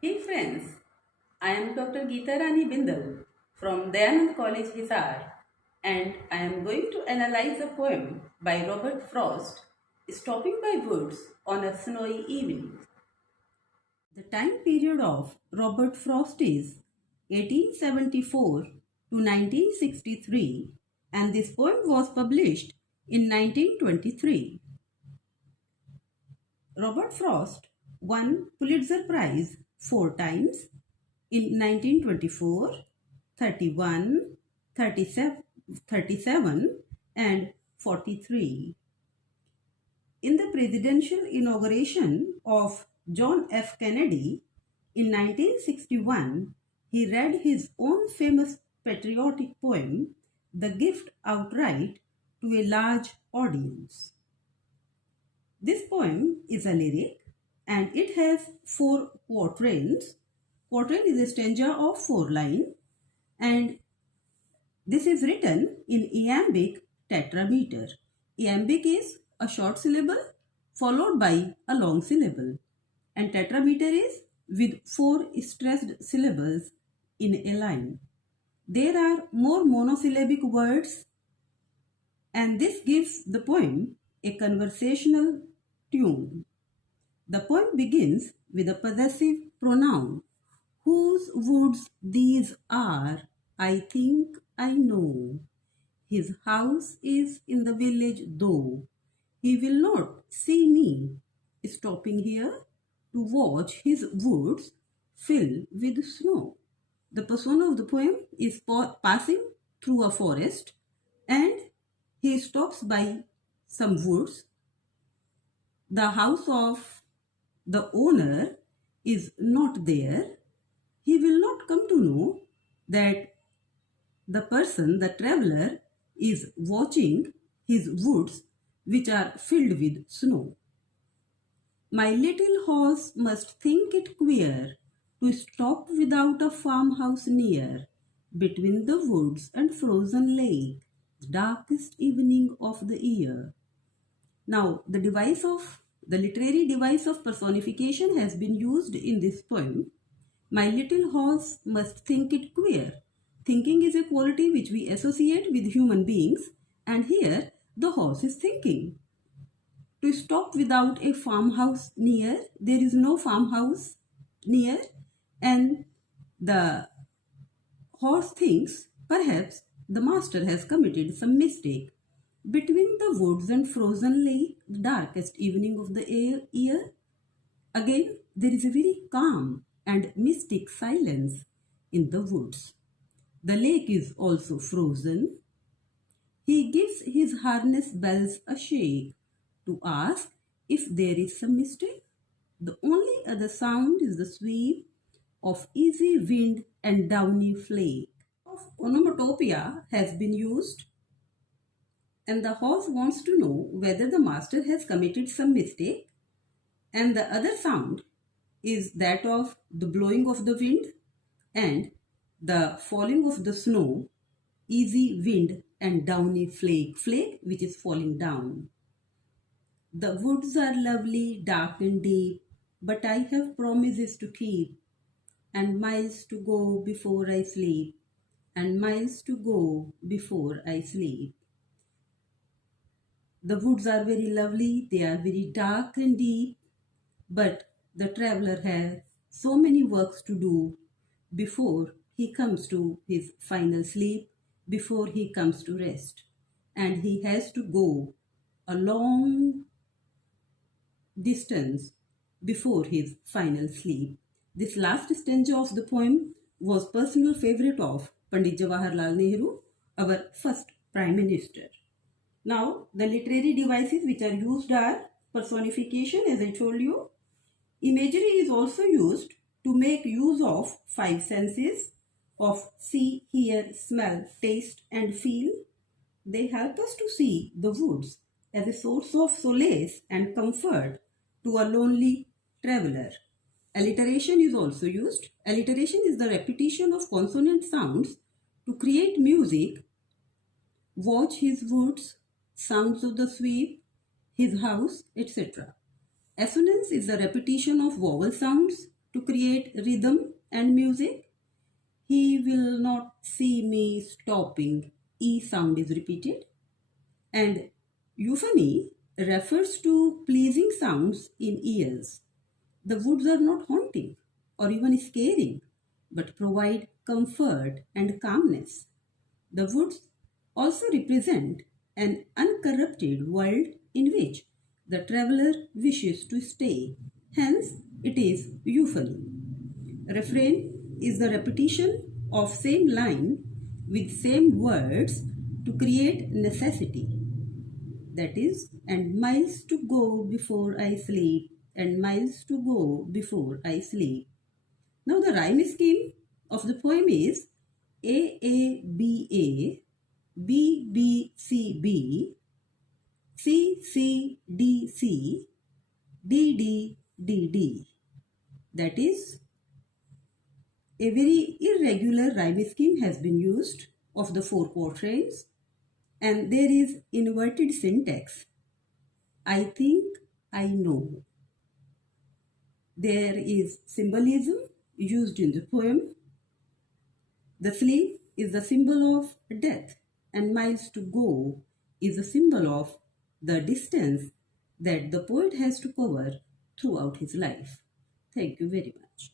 Hey friends, I am Dr. Geeta Rani Bindal from Dayanand College, Hisar, and I am going to analyze a poem by Robert Frost, Stopping by Woods on a Snowy Evening. The time period of Robert Frost is 1874 to 1963, and this poem was published in 1923. Robert Frost won Pulitzer Prize 4 times in 1924, 31, 37, and 43. In the presidential inauguration of John F. Kennedy in 1961, he read his own famous patriotic poem, The Gift, outright to a large audience. This poem is a lyric and it has 4 quatrains. Quatrain is a stanza of 4 lines, and this is written in iambic tetrameter. Iambic is a short syllable followed by a long syllable, and tetrameter is with 4 stressed syllables in a line. There are more monosyllabic words, and this gives the poem a conversational tune. The poem begins with a possessive pronoun. Whose woods these are, I think I know. His house is in the village, though he will not see me stopping here to watch his woods fill with snow. The persona of the poem is passing through a forest and he stops by some woods. The house of the owner is not there. He will not come to know that the person, the traveler, is watching his woods which are filled with snow. My little horse must think it queer to stop without a farmhouse near, between the woods and frozen lake, the darkest evening of the year. Now, the literary device of personification has been used in this poem. My little horse must think it queer. Thinking is a quality which we associate with human beings, and here the horse is thinking. To stop without a farmhouse near, there is no farmhouse near, and the horse thinks perhaps the master has committed some mistake. Between the woods and frozen lake, the darkest evening of the year, again there is a very calm and mystic silence in the woods. The lake is also frozen. He gives his harness bells a shake to ask if there is some mistake. The only other sound is the sweep of easy wind and downy flake. Of onomatopoeia has been used, and the horse wants to know whether the master has committed some mistake, and the other sound is that of the blowing of the wind and the falling of the snow, easy wind and downy flake, flake which is falling down. The woods are lovely, dark and deep, but I have promises to keep, and miles to go before I sleep, and miles to go before I sleep. The woods are very lovely, they are very dark and deep, but the traveler has so many works to do before he comes to his final sleep, before he comes to rest. And he has to go a long distance before his final sleep. This last stanza of the poem was personal favorite of Pandit Jawaharlal Nehru, our first Prime Minister. Now, the literary devices which are used are personification, as I told you. Imagery is also used to make use of 5 senses of see, hear, smell, taste, and feel. They help us to see the woods as a source of solace and comfort to a lonely traveler. Alliteration is also used. Alliteration is the repetition of consonant sounds to create music. Watch his woods, sounds of the sweep, his house, etc. Assonance is the repetition of vowel sounds to create rhythm and music. He will not see me stopping. E sound is repeated. And euphony refers to pleasing sounds in ears. The woods are not haunting or even scaring, but provide comfort and calmness. The woods also represent an uncorrupted world in which the traveler wishes to stay. Hence, it is euphony. Refrain is the repetition of same line with same words to create necessity. That is, and miles to go before I sleep, and miles to go before I sleep. Now the rhyme scheme of the poem is A A B A, B B C B, C C D C, D D D D. That is, a very irregular rhyme scheme has been used of the four quatrains, and there is inverted syntax. I think, I know. There is symbolism used in the poem. The sleep is the symbol of death, and miles to go is a symbol of the distance that the poet has to cover throughout his life. Thank you very much.